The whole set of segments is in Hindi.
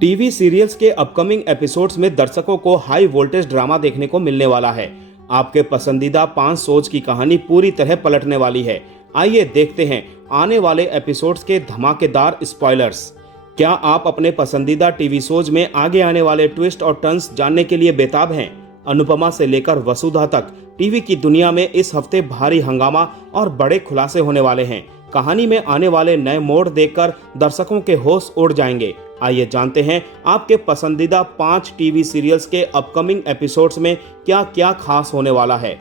टीवी सीरियल्स के अपकमिंग एपिसोड्स में दर्शकों को हाई वोल्टेज ड्रामा देखने को मिलने वाला है। आपके पसंदीदा 5 शोज की कहानी पूरी तरह पलटने वाली है। आइए देखते हैं आने वाले एपिसोड्स के धमाकेदार स्पॉयलर्स। क्या आप अपने पसंदीदा टीवी शोज में आगे आने वाले ट्विस्ट और टर्न्स जानने के लिए बेताब हैं? अनुपमा से लेकर वसुधा तक टीवी की दुनिया में इस हफ्ते भारी हंगामा और बड़े खुलासे होने वाले हैं। कहानी में आने वाले नए मोड़ देखकर दर्शकों के होश उड़ जाएंगे। आइए जानते हैं आपके पसंदीदा 5 टीवी सीरियल्स के अपकमिंग एपिसोड्स में क्या क्या खास होने वाला है।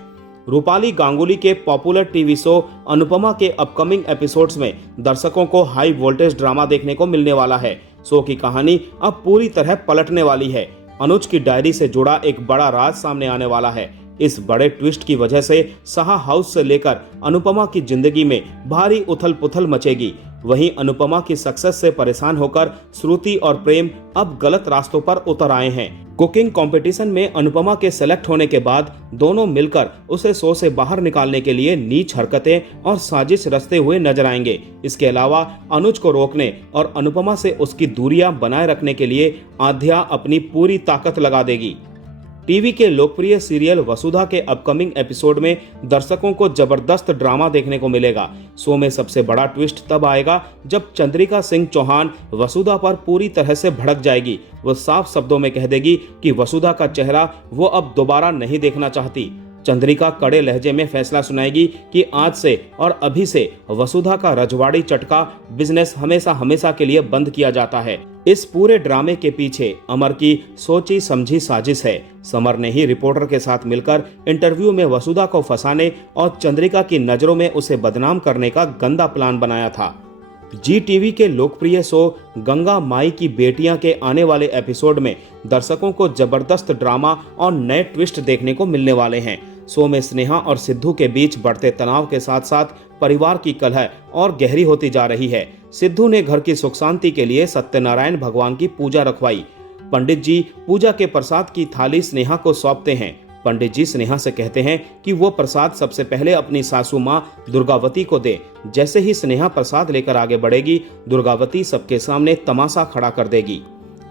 रूपाली गांगुली के पॉपुलर टीवी शो अनुपमा के अपकमिंग एपिसोड्स में दर्शकों को हाई वोल्टेज ड्रामा देखने को मिलने वाला है। शो की कहानी अब पूरी तरह पलटने वाली है। अनुज की डायरी से जुड़ा एक बड़ा राज सामने आने वाला है। इस बड़े ट्विस्ट की वजह से साहा हाउस से लेकर अनुपमा की जिंदगी में भारी उथल पुथल मचेगी। वहीं अनुपमा की सक्सेस से परेशान होकर श्रुति और प्रेम अब गलत रास्तों पर उतर आए हैं। कुकिंग कंपटीशन में अनुपमा के सेलेक्ट होने के बाद दोनों मिलकर उसे शो से बाहर निकालने के लिए नीच हरकतें और साजिश रचते हुए नजर आएंगे। इसके अलावा अनुज को रोकने और अनुपमा से उसकी दूरियां बनाए रखने के लिए आध्या अपनी पूरी ताकत लगा देगी। टीवी के लोकप्रिय सीरियल वसुधा के अपकमिंग एपिसोड में दर्शकों को जबरदस्त ड्रामा देखने को मिलेगा। शो में सबसे बड़ा ट्विस्ट तब आएगा जब चंद्रिका सिंह चौहान वसुधा पर पूरी तरह से भड़क जाएगी। वो साफ शब्दों में कह देगी कि वसुधा का चेहरा वो अब दोबारा नहीं देखना चाहती। चंद्रिका कड़े लहजे में फैसला सुनाएगी कि आज से और अभी से वसुधा का रजवाड़ी चटका बिजनेस हमेशा हमेशा के लिए बंद किया जाता है। इस पूरे ड्रामे के पीछे अमर की सोची समझी साजिश है। समर ने ही रिपोर्टर के साथ मिलकर इंटरव्यू में वसुधा को फंसाने और चंद्रिका की नजरों में उसे बदनाम करने का गंदा प्लान बनाया था। जी टीवी के लोकप्रिय शो गंगा माई की बेटियां के आने वाले एपिसोड में दर्शकों को जबरदस्त ड्रामा और नए ट्विस्ट देखने को मिलने वाले हैं। शो में स्नेहा और सिद्धू के बीच बढ़ते तनाव के साथ साथ परिवार की कलह और गहरी होती जा रही है। सिद्धू ने घर की सुख शांति के लिए सत्यनारायण भगवान की पूजा रखवाई। पंडित जी पूजा के प्रसाद की थाली स्नेहा को सौंपते हैं। पंडित जी स्नेहा से कहते हैं कि वो प्रसाद सबसे पहले अपनी सासू माँ दुर्गावती को दे। जैसे ही स्नेहा प्रसाद लेकर आगे बढ़ेगी, दुर्गावती सबके सामने तमाशा खड़ा कर देगी।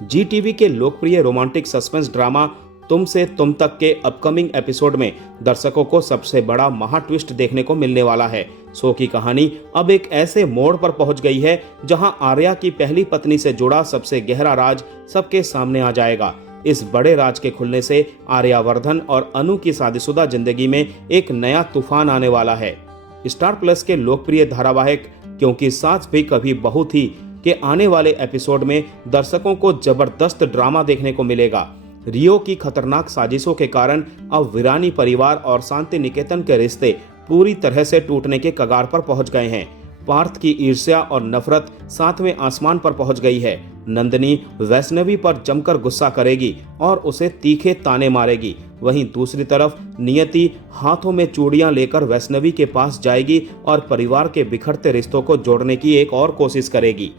जी टीवी के लोकप्रिय रोमांटिक सस्पेंस ड्रामा तुम से तुम तक के अपकमिंग एपिसोड में दर्शकों को सबसे बड़ा महा ट्विस्ट देखने को मिलने वाला है। शो की कहानी अब एक ऐसे मोड़ पर पहुंच गई है जहां आर्या की पहली पत्नी से जुड़ा सबसे गहरा राज सबके सामने आ जाएगा। इस बड़े राज के खुलने से आर्यावर्धन और अनु की शादीशुदा जिंदगी में एक नया तूफान आने वाला है। स्टार प्लस के लोकप्रिय धारावाहिक क्योंकि सास भी कभी बहू थी के आने वाले एपिसोड में दर्शकों को जबरदस्त ड्रामा देखने को मिलेगा। रियो की खतरनाक साजिशों के कारण अब वीरानी परिवार और शांति निकेतन के रिश्ते पूरी तरह से टूटने के कगार पर पहुंच गए हैं। पार्थ की ईर्ष्या और नफरत 7वें आसमान पर पहुंच गई है। नंदिनी वैष्णवी पर जमकर गुस्सा करेगी और उसे तीखे ताने मारेगी। वहीं दूसरी तरफ नियति हाथों में चूड़ियां लेकर वैष्णवी के पास जाएगी और परिवार के बिखरते रिश्तों को जोड़ने की एक और कोशिश करेगी।